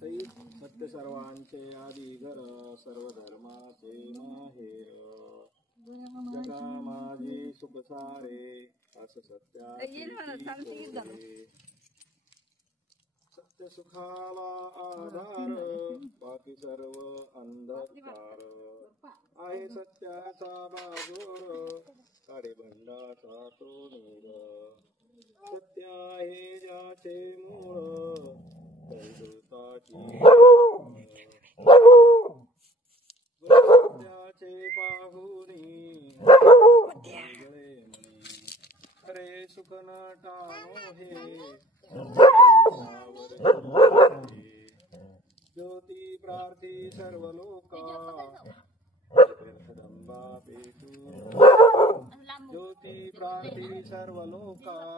सत्य सर्वांचे आदी घर सर्व धर्माचे माहेर जगा माझे सुख सारे असं सत्य सुखाला आधार बाकी सर्व अंधकार आहे सत्याचा बाजूर काळे भंडाचा तो नूर सत्य आहे ज्याचे मूळ सत्याचे पाहुनी अरे सुख न टाळो हे ज्योती प्रार्थी सर्व लोका जगदंबा पेटू ज्योती प्रार्थी सर्व लोका